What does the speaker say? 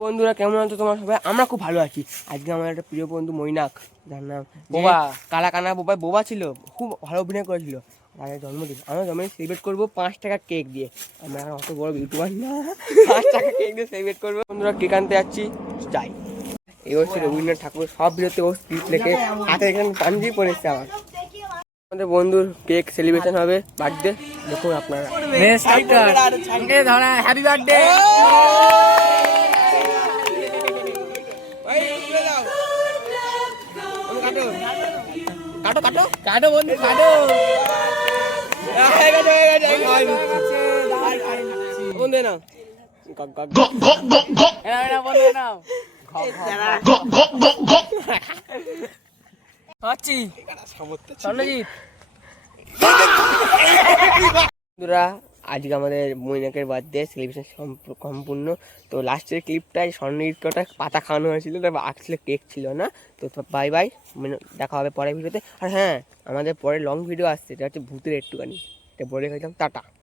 বন্ধুরা কেমন আছো তোমার সবাই? আমরা খুব ভালো আছি। আজকে আমার একটা প্রিয় বন্ধু মৈনাক, যার নাম বোবা। কালা কানা বোবা বোবা ছিল, খুব ভালো অভিনয় করেছিল। তার জন্মদিন, আমরা জন্মদিন সেলিব্রেট করবো 5 টাকা কেক দিয়ে। আমরা এখন অত বড় ইউটিউবার না, 5 টাকা কেক দিয়ে সেলিব্রেট করবো। বন্ধুরা কেক আনতে যাচ্ছি, যাই। এই হচ্ছে রবীন্দ্রনাথ ঠাকুর, সব ভিডিওতে ও স্ক্রিপ্ট লেখে, হাতে এখানে পাঞ্জি পড়েছে আমার। আমাদের বন্ধুর কেক সেলিব্রেশন হবে, বার্থডে, দেখুন আপনারা। Happy birthday. কাটো কাটো কাটো বন্ধু কাটো। বন্ধু না বন্ধুরা, আজকে আমাদের মৈনাকের বার্থডে সেলিব্রেশন সম্পূর্ণ। তো লাস্টের ক্লিপটায় স্বর্ণিকটা পাতা খাওয়ানো হয়েছিল, তারপর আসলে কেক ছিল না। তো বাই বাই, দেখা হবে পরের ভিডিওতে। আর হ্যাঁ, আমাদের পরে লং ভিডিও আসছে, এটা হচ্ছে ভূতের একটুখানি, এটা বলে গেছিলাম। টাটা।